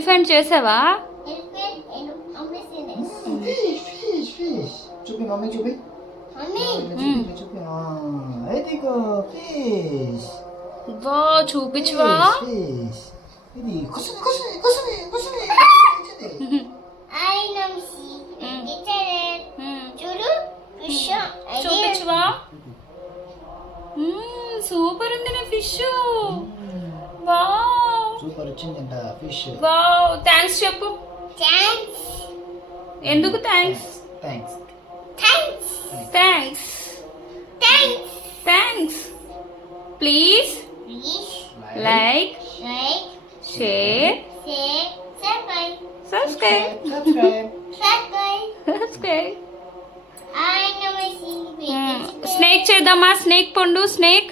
Elephant చేసావా? Fish చూపి mummy చూపి చూపి ఇదిగో ఫిష్ వా చూపించవా? ఫిష్ ఇది కుసని కుసని కుసని కుసని చూపించవా? సూపర్ ఉంది నా ఫిష్. వావ్ సూపర్ వచ్చిందంట ఫిష్. వావ్ థ్యాంక్స్ చెప్పు. ఎందుకు thanks? Thanks thanks thanks. Please like share subscribe. Snake చేద్దామా? స్నేక్ పండు స్నేక్.